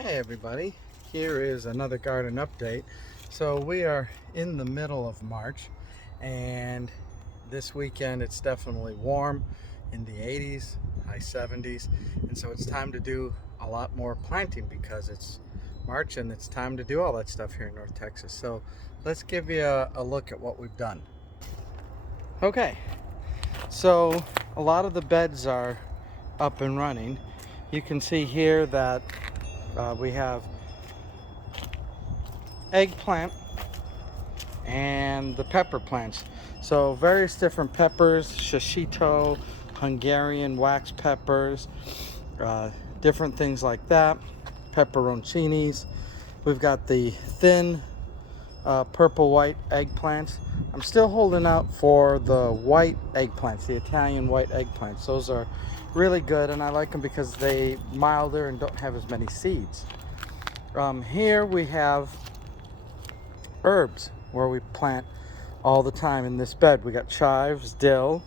Hey everybody, here is another garden update. So we are in the middle of March and this weekend it's definitely warm in the 80s, high 70s, and so it's time to do a lot more planting because it's March and it's time to do all that stuff here in North Texas. So let's give you a look at what we've done. Okay, so a lot of the beds are up and running. You can see here that we have eggplant and the pepper plants. So various different peppers, shishito, Hungarian wax peppers, different things like that, pepperoncinis. We've got the thin purple white eggplants. I'm still holding out for the white eggplants, the Italian white eggplants. Those are really good and I like them because they milder and don't have as many seeds. Here we have herbs where we plant all the time in this bed. We got chives, dill,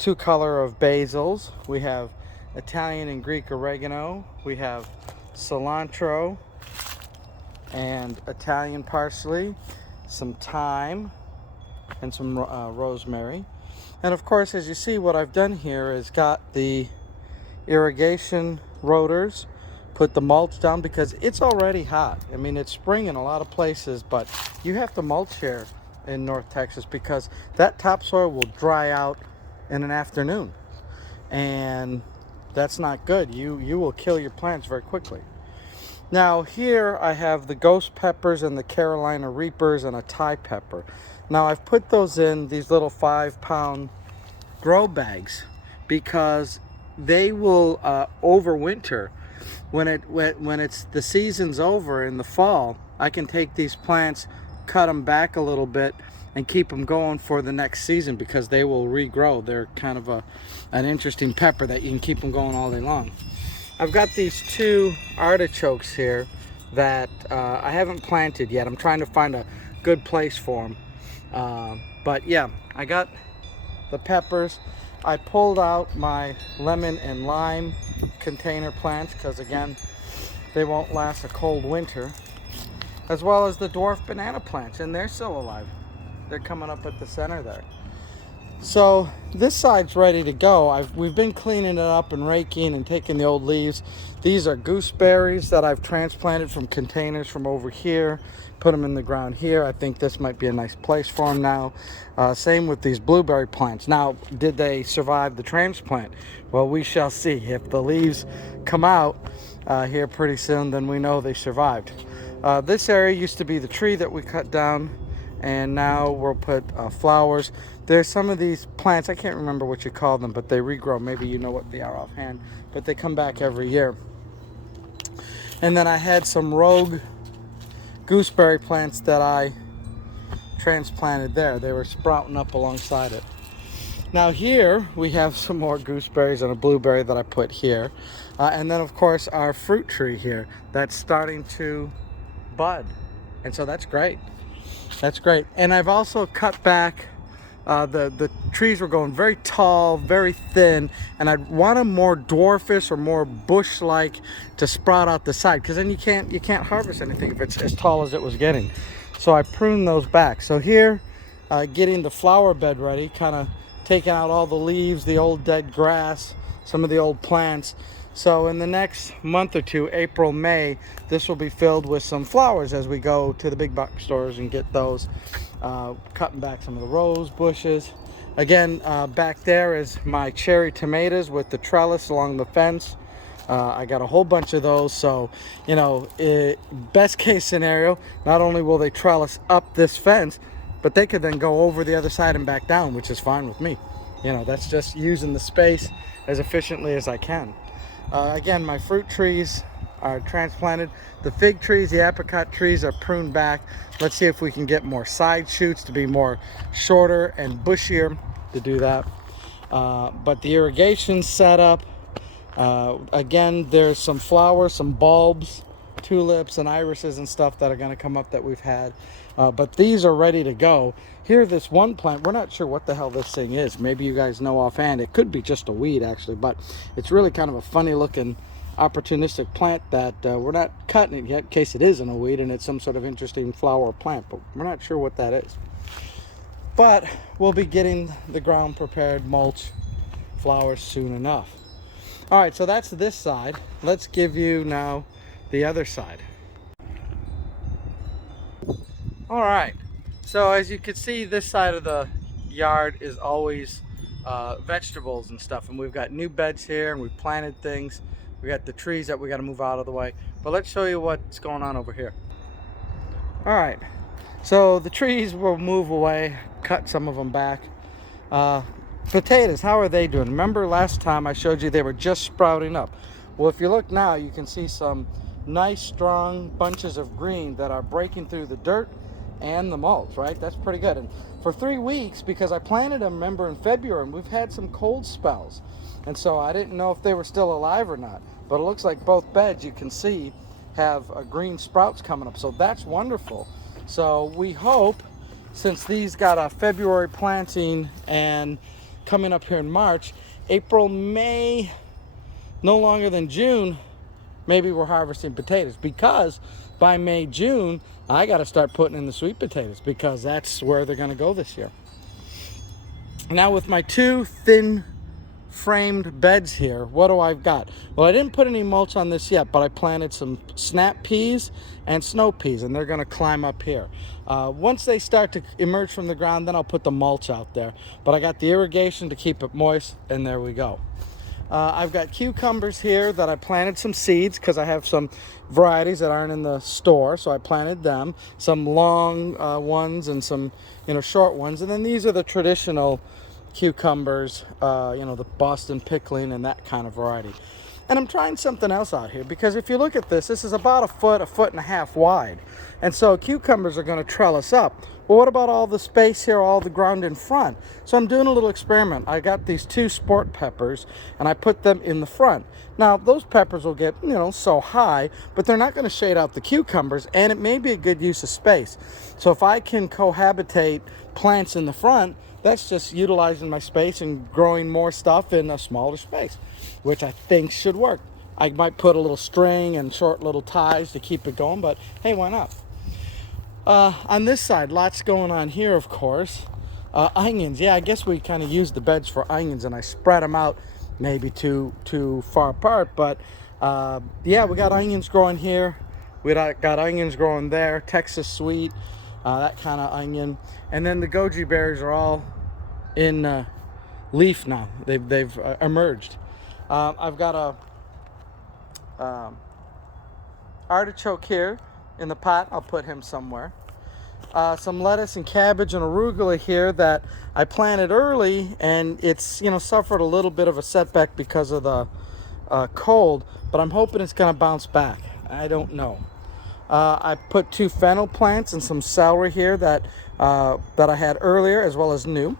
two color of basils. We have Italian and Greek oregano. We have cilantro and Italian parsley, some thyme, and some rosemary. And of course, as you see, what I've done here is got the irrigation rotors, put the mulch down because it's already hot. I mean, it's spring in a lot of places, but you have to mulch here in North Texas because that topsoil will dry out in an afternoon, and that's not good. You will kill your plants very quickly. Now here I have the ghost peppers and the Carolina Reapers and a Thai pepper. Now I've put those in these little 5-pound grow bags because they will overwinter. When it's the season's over in the fall, I can take these plants, cut them back a little bit, and keep them going for the next season because they will regrow. They're kind of an interesting pepper that you can keep them going all day long. I've got these two artichokes here that I haven't planted yet. I'm trying to find a good place for them. But yeah, I got the peppers. I pulled out my lemon and lime container plants because again, they won't last a cold winter, as well as the dwarf banana plants, and they're still alive. They're coming up at the center there. So this side's ready to go. We've been cleaning it up and raking and taking the old leaves. These are gooseberries that I've transplanted from containers from over here, put them in the ground here. I think this might be a nice place for them now. Same with these blueberry plants. Now, did they survive the transplant? Well, we shall see. If the leaves come out here pretty soon, then we know they survived. This area used to be the tree that we cut down, and now we'll put flowers. There's some of these plants, I can't remember what you call them, but they regrow. Maybe you know what they are offhand, but they come back every year. And then I had some rogue gooseberry plants that I transplanted there. They were sprouting up alongside it. Now here we have some more gooseberries and a blueberry that I put here. And then of course our fruit tree here that's starting to bud. And so that's great. That's great. And I've also cut back, the trees were going very tall, very thin, and I'd want them more dwarfish or more bush-like to sprout out the side, because then you can't harvest anything if it's as tall as it was getting. So I pruned those back. So here, getting the flower bed ready, kind of taking out all the leaves, the old dead grass, some of the old plants. So in the next month or two, April, May, this will be filled with some flowers as we go to the big box stores and get those. Cutting back some of the rose bushes. Again, back there is my cherry tomatoes with the trellis along the fence. I got a whole bunch of those, so you know, best case scenario, not only will they trellis up this fence, but they could then go over the other side and back down, which is fine with me. You know, that's just using the space as efficiently as I can. Again, my fruit trees are transplanted. The fig trees, the apricot trees are pruned back. Let's see if we can get more side shoots to be more shorter and bushier to do that. But the irrigation set up. Again, there's some flowers, some bulbs, tulips and irises and stuff that are going to come up that we've had. But these are ready to go. Here, this one plant, we're not sure what the hell this thing is. Maybe you guys know offhand. It could be just a weed actually, but it's really kind of a funny looking opportunistic plant that we're not cutting it yet in case it isn't a weed and it's some sort of interesting flower or plant, but we're not sure what that is. But we'll be getting the ground prepared, mulch, flowers soon enough. All right, so that's this side. Let's give you now the other side. All right, so as you can see, this side of the yard is always vegetables and stuff, and we've got new beds here and we've planted things. We got the trees that we got to move out of the way, but let's show you what's going on over here. All right, so the trees will move away, cut some of them back. Potatoes, how are they doing? Remember last time I showed you they were just sprouting up. Well, if you look now, you can see some nice strong bunches of green that are breaking through the dirt and the mulch, right? That's pretty good. And for 3 weeks, because I planted them, remember, in February, and we've had some cold spells, and so I didn't know if they were still alive or not, but it looks like both beds, you can see, have green sprouts coming up, so that's wonderful. So we hope, since these got a February planting and coming up here in March, April, May, no longer than June, maybe we're harvesting potatoes, because by May, June, I got to start putting in the sweet potatoes because that's where they're going to go this year. Now with my 2 thin framed beds here, what do I've got? Well, I didn't put any mulch on this yet, but I planted some snap peas and snow peas, and they're going to climb up here. Once they start to emerge from the ground, then I'll put the mulch out there. But I got the irrigation to keep it moist, and there we go. I've got cucumbers here that I planted some seeds because I have some varieties that aren't in the store, so I planted them. Some long ones and some short ones, and then these are the traditional cucumbers, the Boston pickling and that kind of variety. And I'm trying something else out here because if you look at this, this is about a foot and a half wide, and so cucumbers are going to trellis up. Well, what about all the space here, all the ground in front? So I'm doing a little experiment. I got these 2 sport peppers and I put them in the front. Now those peppers will get so high, but they're not going to shade out the cucumbers, and it may be a good use of space. So if I can cohabitate plants in the front, that's just utilizing my space and growing more stuff in a smaller space, which I think should work. I might put a little string and short little ties to keep it going, but hey, why not? On this side, lots going on here, of course. Onions, yeah, I guess we kind of used the beds for onions, and I spread them out maybe too far apart, but yeah, we got onions growing here. We got onions growing there, Texas sweet, that kind of onion. And then the goji berries are all in leaf now. They've emerged. I've got a artichoke here in the pot. I'll put him somewhere. Some lettuce and cabbage and arugula here that I planted early, and it's suffered a little bit of a setback because of the cold, but I'm hoping it's going to bounce back. I don't know. I put 2 fennel plants and some celery here that I had earlier, as well as new.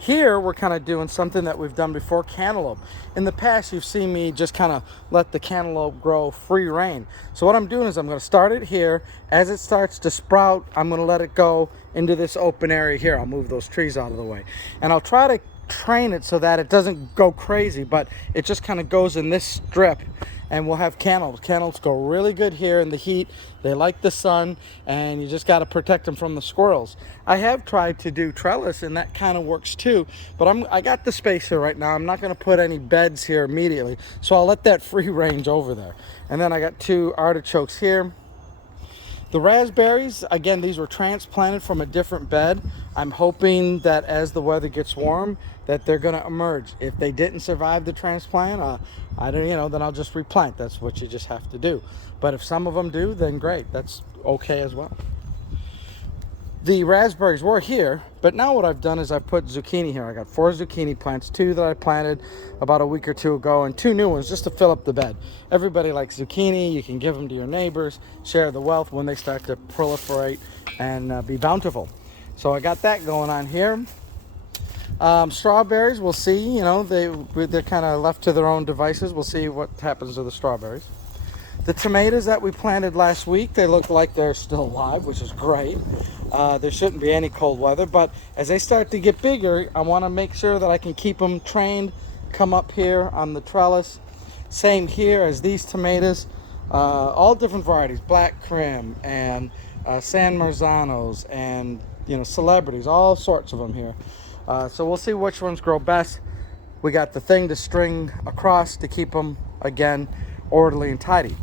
Here we're kind of doing something that we've done before, cantaloupe. In the past, you've seen me just kind of let the cantaloupe grow free reign. So what I'm doing is I'm going to start it here. As it starts to sprout, I'm going to let it go into this open area here. I'll move those trees out of the way, and I'll try to train it so that it doesn't go crazy, but it just kind of goes in this strip, and we'll have cantaloupes. Cantaloupes go really good here in the heat. They like the sun, and you just got to protect them from the squirrels. I have tried to do trellis, and that kind of works too, but I got the space here right now. I'm not going to put any beds here immediately, so I'll let that free range over there. And then I got 2 artichokes here. The raspberries, again, these were transplanted from a different bed. I'm hoping that as the weather gets warm, that they're going to emerge. If they didn't survive the transplant, then I'll just replant. That's what you just have to do. But if some of them do, then great. That's okay as well. The raspberries were here, but now what I've done is I've put zucchini here. I got 4 zucchini plants, 2 that I planted about a week or 2 ago, and 2 new ones just to fill up the bed. Everybody likes zucchini. You can give them to your neighbors, share the wealth when they start to proliferate and be bountiful. So I got that going on here. Strawberries, we'll see. They're kind of left to their own devices. We'll see what happens to the strawberries. The tomatoes that we planted last week, they look like they're still alive, which is great. There shouldn't be any cold weather, but as they start to get bigger, I want to make sure that I can keep them trained, come up here on the trellis. Same here as these tomatoes. All different varieties, Black Krim and San Marzanos and, you know, celebrities, all sorts of them here. So we'll see which ones grow best. We got the thing to string across to keep them, again, orderly and tidy.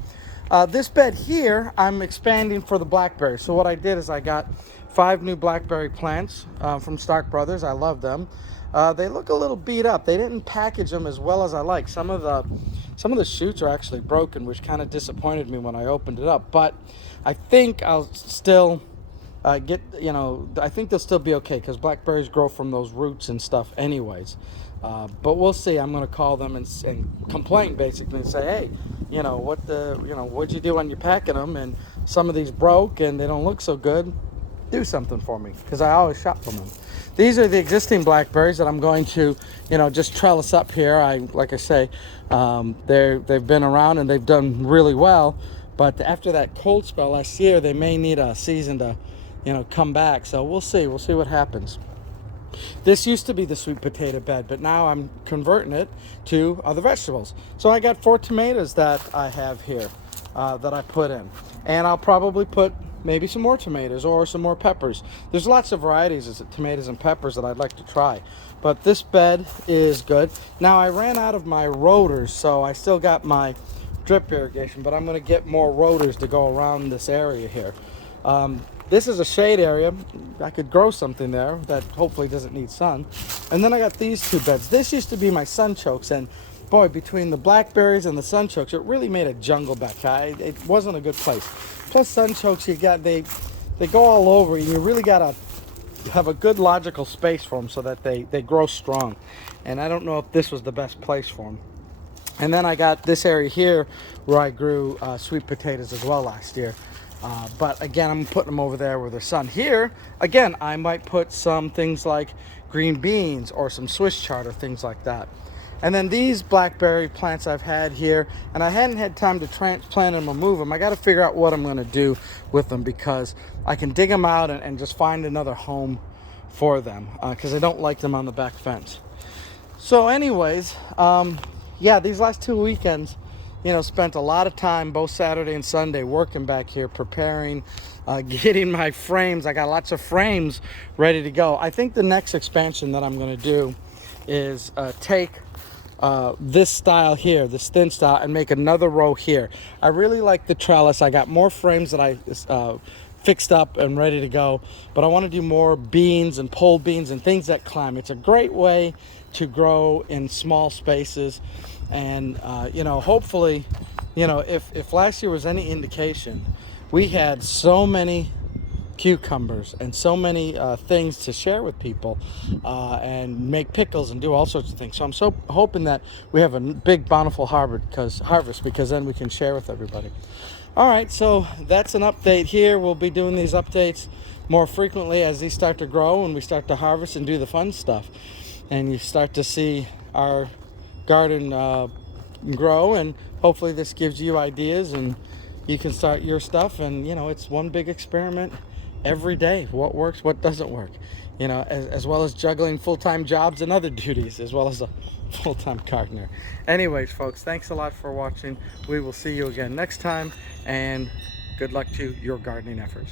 This bed here, I'm expanding for the blackberries. So what I did is I got 5 new blackberry plants from Stark Brothers. I love them. They look a little beat up. They didn't package them as well as I like. Some of the shoots are actually broken, which kind of disappointed me when I opened it up. But I think I'll still I think they'll still be okay because blackberries grow from those roots and stuff anyways. But we'll see. I'm going to call them and complain basically and say, hey, what'd you do when you're packing them? And some of these broke and they don't look so good. Do something for me because I always shop from them. These are the existing blackberries that I'm going to, just trellis up here. Like I say, they've been around and they've done really well. But after that cold spell last year, they may need a season to, come back. So we'll see. We'll see what happens. This used to be the sweet potato bed, but now I'm converting it to other vegetables. So I got 4 tomatoes that I have here that I put in. And I'll probably put maybe some more tomatoes or some more peppers. There's lots of varieties of tomatoes and peppers that I'd like to try. But this bed is good. Now I ran out of my rotors, so I still got my drip irrigation, but I'm going to get more rotors to go around this area here. This is a shade area. I could grow something there that hopefully doesn't need sun. And then I got these 2 beds. This used to be my sunchokes, and boy, between the blackberries and the sunchokes, it really made a jungle back there. It wasn't a good place. Plus sunchokes, they go all over, and you really gotta have a good logical space for them so that they grow strong. And I don't know if this was the best place for them. And then I got this area here where I grew sweet potatoes as well last year. But again, I'm putting them over there where the sun. Here, again, I might put some things like green beans or some Swiss chard or things like that. And then these blackberry plants I've had here, and I hadn't had time to transplant them or move them. I got to figure out what I'm going to do with them because I can dig them out and just find another home for them because I don't like them on the back fence. So anyways, yeah, these last 2 weekends, spent a lot of time both Saturday and Sunday working back here, preparing, getting my frames. I got lots of frames ready to go. I think the next expansion that I'm going to do is take this style here, this thin style, and make another row here. I really like the trellis. I got more frames that I fixed up and ready to go, but I want to do more beans and pole beans and things that climb. It's a great way to grow in small spaces. And hopefully, if last year was any indication, we had so many cucumbers and so many things to share with people and make pickles and do all sorts of things. So I'm so hoping that we have a big bountiful harvest because then we can share with everybody. All right, so that's an update here. We'll be doing these updates more frequently as these start to grow and we start to harvest and do the fun stuff, and you start to see our garden grow, and hopefully this gives you ideas and you can start your stuff. And it's one big experiment every day. What works, what doesn't work, as well as juggling full-time jobs and other duties as well as a full-time gardener. Anyways, folks, thanks a lot for watching. We will see you again next time, and good luck to your gardening efforts.